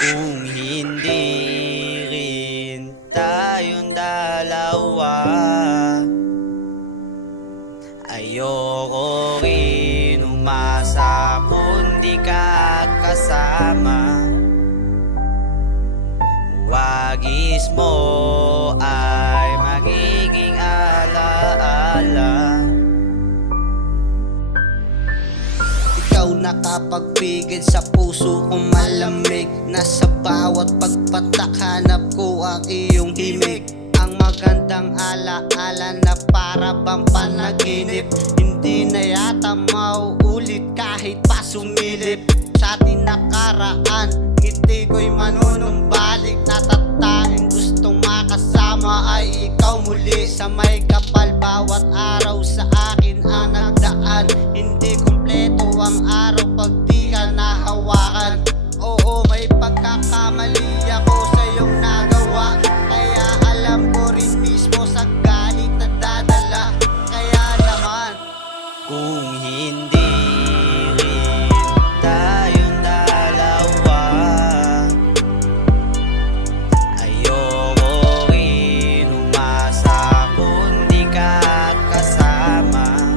Kung hindi rin tayong dalawa, ayoko rin umasa kundi ka kasama. Wagis mo ay magiging alaala. Ikaw nakapagpigil sa puso kong malamig, na sa bawat pagpatak hanap ko ang iyong himig. Ang magandang alaala na para bang panaginip, hindi na yata mauulit kahit pa sumilip. Sa ating nakaraan, ngiti ko'y manunumbalik, natatanging gustong makasama ay ikaw muli. Sa may kapal bawat araw sa akin ang nagdaan, hindi kumpleto ang araw pag di ka nahawakan. Oo, may pagkakamali ako sa iyong nagawa, kaya alam ko rin mismo sa galit na dadala. Kaya naman, kung hindi rin tayong dalawa, ayoko rin umasa kundi ka kasama.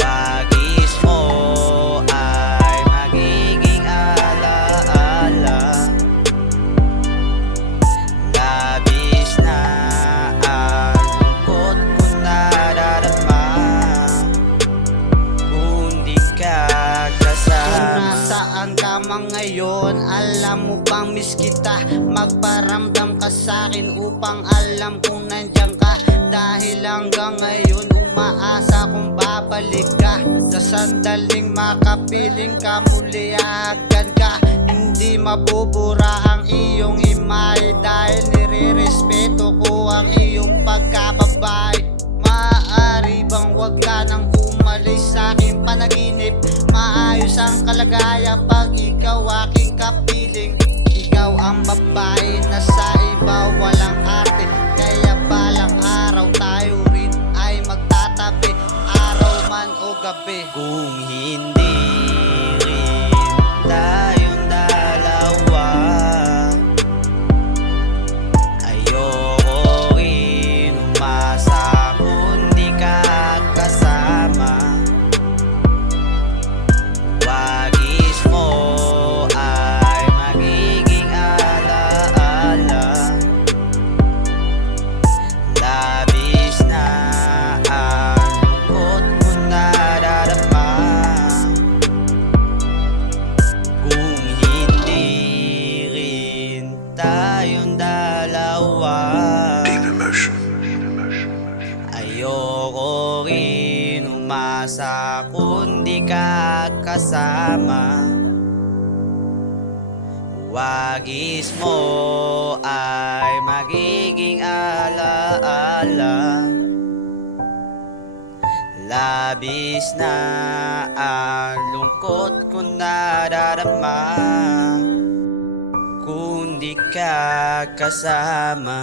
Wagis mo ay magiging alaala. Labis na ang lungkot ko nadarama kung di ka kasama. Kung nasaan ka man ngayon, alam mo bang miss kita? Magparamdam ka sa'kin upang alam kung nandiyan ka. Dahil hanggang ngayon umaasa kung babalik ka. Sa sandaling makapiling ka muli, ahagkan ka. Hindi mabubura ang iyong imahe, dahil nire-respeto ko ang iyong pagkababae. Maaari bang wag ka nang umalis sa aking panaginip? Maayos ang kalagayan pag ikaw aking kapiling. Ikaw ang babae na sa iba walang arte, kaya balang araw tayo rin ay magtatabi, araw man o gabi. Kung hindi rin tayong dalawa, ayoko rin umasa kundi ka kasama. Wagis mo ay magiging alaala. Labis na ang lungkot ko nadarama kung hindi rin tayong dalawa. Ayoko rin umasa kundi ka kasama. Wagis mo ay magiging alaala. Labis na ang lungkot ko nadarama kung di ka kasama.